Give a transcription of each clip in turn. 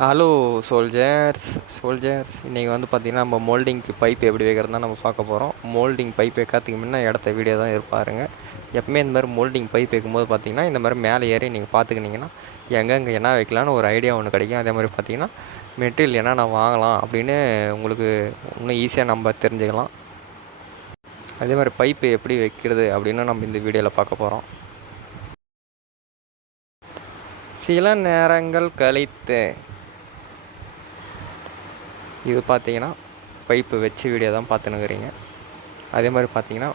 Hello soldiers இன்றைக்கி வந்து பார்த்திங்கன்னா நம்ம மோல்டிங்க்கு பைப் எப்படி வைக்கிறது தான் நம்ம பார்க்க போகிறோம். மோல்டிங் பைப் வைக்கிறதுக்கு முன்னே இடத்த வீடியோ தான் இருப்பாருங்க. எப்பவுமே இந்த மாதிரி மோல்டிங் பைப் வைக்கும்போது பார்த்திங்கன்னா இந்த மாதிரி மேலே ஏறி நீங்கள் பார்த்துக்கிட்டிங்கன்னா எங்கெங்கே என்ன வைக்கலான்னு ஒரு ஐடியா ஒன்று கிடைக்கும். அதே மாதிரி பார்த்திங்கன்னா மெட்டீரியல் என்ன நான் வாங்கலாம் அப்படின்னு உங்களுக்கு இன்னும் ஈஸியாக நம்ம தெரிஞ்சுக்கலாம். அதே மாதிரி பைப்பு எப்படி வைக்கிறது அப்படின்னு நம்ம இந்த வீடியோவில் பார்க்க போகிறோம். சில நேரங்கள் கழித்து இது பார்த்தீங்கன்னா பைப்பு வச்சு வீடியோ தான் பார்த்துன்னுக்குறீங்க. அதே மாதிரி பார்த்தீங்கன்னா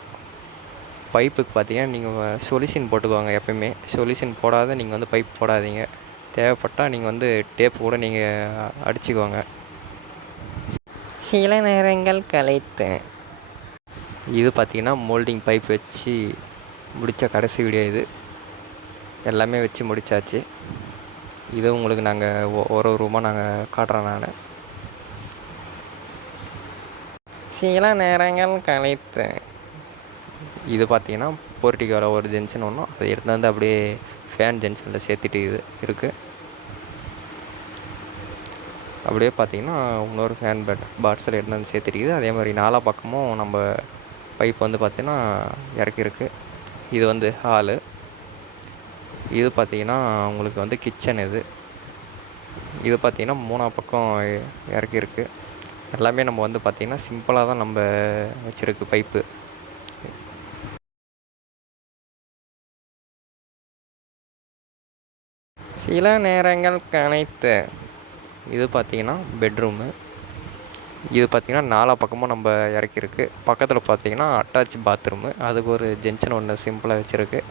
பைப்புக்கு பார்த்தீங்கன்னா நீங்கள் சொல்யூஷன் போட்டுக்குவாங்க. எப்போயுமே சொல்யூஷன் போடாத நீங்கள் வந்து பைப் போடாதீங்க. தேவைப்பட்டால் நீங்கள் வந்து டேப்பு கூட நீங்கள் அடிச்சுக்குவாங்க. சில நேரங்கள் கழித்து இது பார்த்தீங்கன்னா மோல்டிங் பைப் வச்சு முடித்த கடைசி வீடியோ இது. எல்லாமே வச்சு முடித்தாச்சு. இது உங்களுக்கு நாங்கள் ஒரு ரூமாக நாங்கள் காட்டுறோம். நான் சில நேரங்கள் கழித்து இது பார்த்தீங்கன்னா போர்ட்டிகோவில் ஒரு ஜென்ஷன் ஒன்றும் அதை எடுத்து வந்து அப்படியே ஃபேன் ஜென்ஷனில் சேர்த்துட்டு இது இருக்குது. அப்படியே பார்த்தீங்கன்னா இன்னொரு ஃபேன் பாட்ஸில் எடுத்து வந்து சேர்த்துட்டு அதே மாதிரி நாலா பக்கமும் நம்ம பைப் வந்து பார்த்திங்கன்னா இறக்கிருக்கு. இது வந்து ஹாலு. இது பார்த்திங்கன்னா உங்களுக்கு வந்து கிச்சன். இது பார்த்திங்கன்னா 3 பக்கம் இறக்கிருக்கு. எல்லாமே நம்ம வந்து பார்த்திங்கன்னா சிம்பிளாக தான் நம்ம வச்சுருக்கு பைப்பு. சில நேரங்கள் கணைத்து இது பார்த்திங்கன்னா பெட்ரூமு. இது பார்த்திங்கன்னா 4 பக்கமும் நம்ம இறக்கிருக்கு. பக்கத்தில் பார்த்திங்கன்னா அட்டாச் பாத்ரூமு. அதுக்கு ஒரு ஜென்ஷன் ஒன்று சிம்பிளாக வச்சுருக்கு.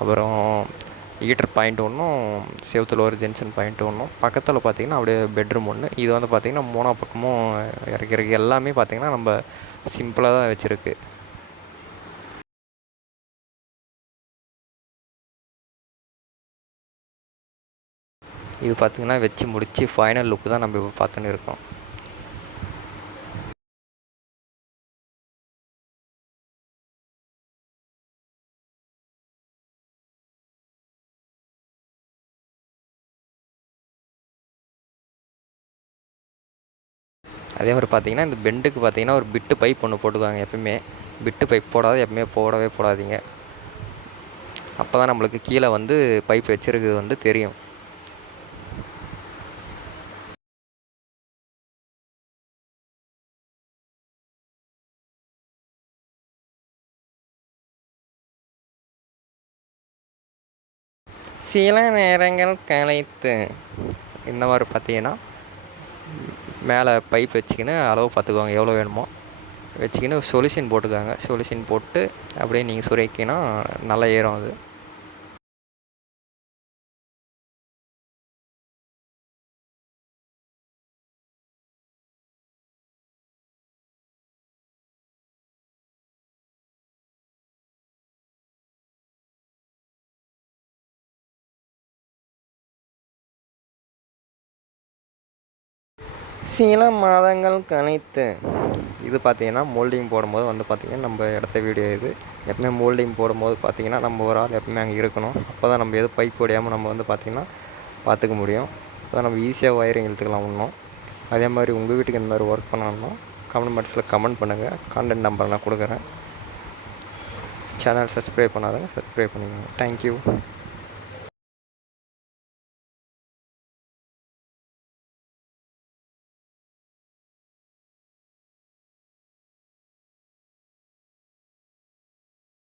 அப்புறம் ஹீட்டர் பாயிண்ட் ஒன்றும் செவத்தில் ஒரு ஜென்ஷன் பாயிண்ட் ஒன்றும். பக்கத்தில் பார்த்திங்கன்னா அப்படியே பெட்ரூம் ஒன்று. இது வந்து பார்த்திங்கன்னா 3 பக்கமும் இறக்கிருக்கு. எல்லாமே பார்த்திங்கன்னா நம்ம சிம்பிளாக தான் வச்சுருக்கு. இது பார்த்திங்கன்னா வச்சு முடித்து ஃபைனல் லுக்கு தான் நம்ம இப்போ பார்த்துன்னு இருக்கோம். அதே மாதிரி பார்த்திங்கன்னா இந்த பெண்டுக்கு பார்த்திங்கன்னா ஒரு பிட்டு பைப் ஒன்று போட்டுக்குவாங்க. எப்பவுமே பிட்டு பைப் எப்பவுமே போடவே போடாதீங்க. அப்போ தான் நம்மளுக்கு கீழே வந்து பைப் வச்சுருக்குது வந்து தெரியும். சில நேரங்கள் கழித்து இந்த மாதிரி பார்த்தீங்கன்னா மேலே பைப் வச்சுக்கின்னு அளவு பார்த்துக்குவாங்க எவ்வளோ வேணுமோ வச்சுக்கின்னு சொல்யூஷன் போட்டுக்காங்க. சொல்யூஷன் போட்டு அப்படியே நீங்கள் சுரைக்கினா நல்லா ஏறும் அது. சில மாதங்கள் கழித்து இது பார்த்திங்கன்னா மோல்டிங் போடும்போது வந்து பார்த்திங்கன்னா நம்ம இடத்த வீடியோ இது. எப்பவுமே மோல்டிங் போடும்போது பார்த்திங்கன்னா நம்ம ஒரு ஆள் எப்பவுமே அங்கே இருக்கணும். அப்போ தான் நம்ம எது பைப் உடையாமல் நம்ம வந்து பார்த்திங்கன்னா பார்த்துக்க முடியும். அப்போ தான் நம்ம ஈஸியாக ஒயரிங் இழுத்துக்கலாம் இன்னும். அதே மாதிரி உங்கள் வீட்டுக்கு இந்த மாதிரி ஒர்க் பண்ணணும்னா கமெண்ட் பாக்ஸில் கமெண்ட் பண்ணுங்கள். கான்டாக்ட் நம்பர் நான் கொடுக்குறேன். சேனல் சப்ஸ்கிரைப் பண்ணாதங்க, சப்ஸ்கிரைப் பண்ணிக்கோங்க. தேங்க்யூ.